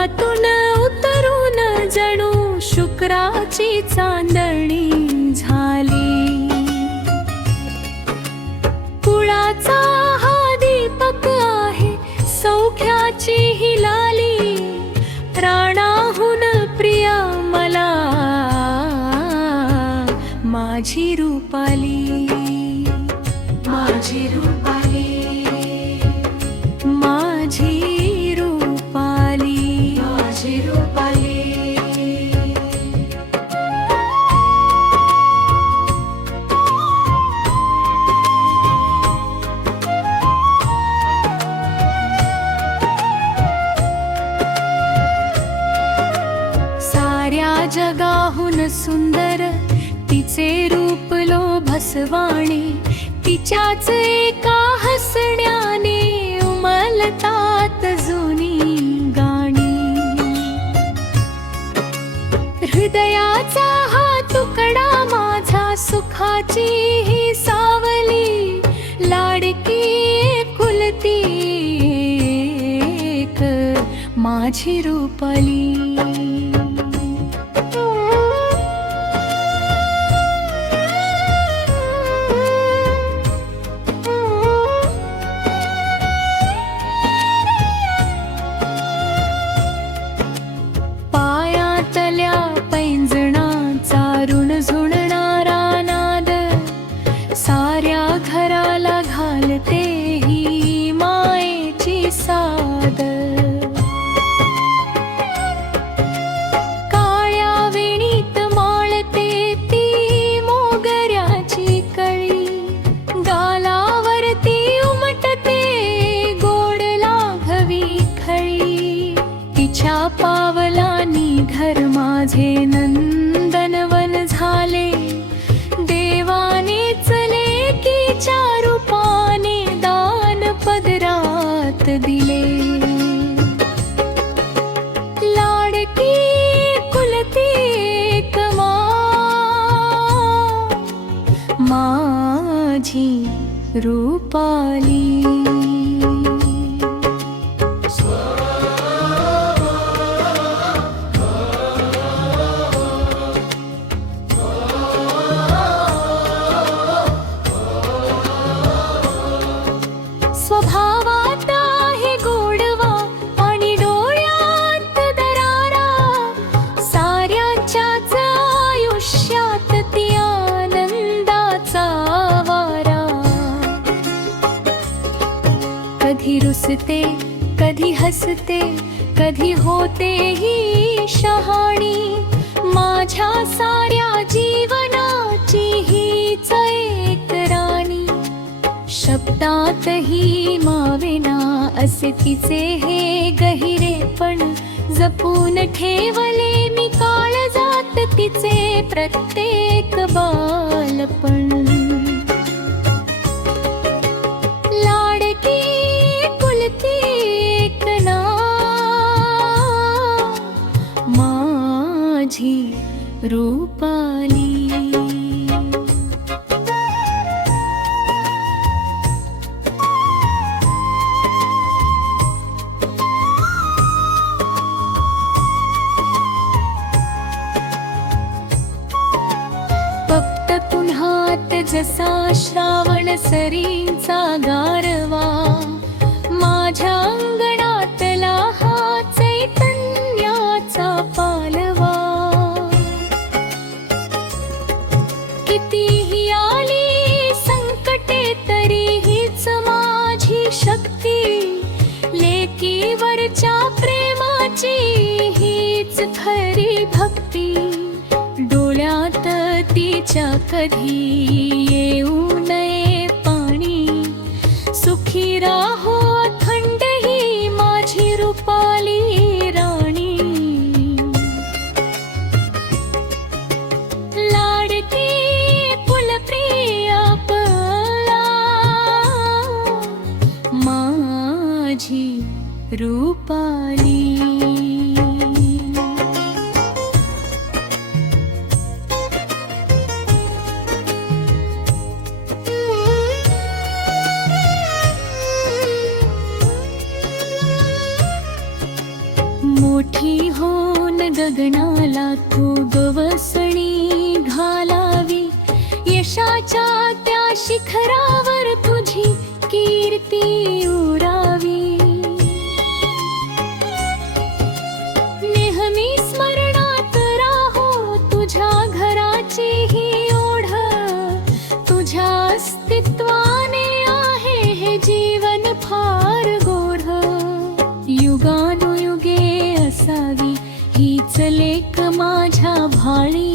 स्वर्गातून उतरून जणू शुक्राची चांदणी झाली. कुळाचा हा दीपक आहे, सौख्याची ही लाली, प्राणाहून प्रिया मला माझी रूपाली. माझी रूपाली, माझी रूपाली, माझी रूपाली. साऱ्या जगाहून सुंदर तिचे रूप लोभसवाणे, तिच्याच एका हसण्याने उमलतात जुनी गाणी. हृदयाचा हा तुकडा माझा, सुखाची ही सावली, लाडकी एकुलती एक माझी रूपाली. पैंजणाचा रुणझुणणारा नाद, साऱ्या घराला घालते ही मायेची साद. काळ्या वेणीत माळते ती मोगऱ्याची कळी, गालावरती उमटते गोड लाघवी खळी. तिच्या पावलांनी घर माझे नंदनवन झाले, देवानेच लेकीच्या रूपाने दान पदरात दिले. लाडकी कुलती एक माझी रूपाली. स्वभावात आहे गोडवा आणि डोळ्यात दरारा, साऱ्यांच्याच आयुष्यात ती आनंदाचा वारा. कधी रुसते, कधी हसते, कधी होते ही शहाणी, माझ्या साऱ्या जीवनाची हीच एक राणी. शब्दातही मावेना असे तिचे हे गहिरेपण, जपून ठेवले मी काळजात तिचे प्रत्येक बालपण. लाडकी कुलती एक माझी रूपाली. पुन्हात जसा श्रावण सरींचा गारवा, माझ्या अंगणातला हा चैतन्याचा पालवा. कितीही आली संकटे तरी हीच माझी शक्ती, लेकीवरच्या प्रेमाची हीच खरी भक्ती. डोळ्यात तिच्या कधी येऊ नये पाणी, सुखी राहो अखंड ही माझी रूपाली राणी. लाडकी कुलप्रिया पला माझी रूपाली. यशाच्या त्या शिखरावर तुझी कीर्ती उरावी. नेहमी स्मरणात राहो तुझ्या घराची ही ओढ. तुझ्या अस्तित्वाने आहे हे जीवन फार गोड. युगानुयुगे असावी हीच लेक माझ्या भाळी.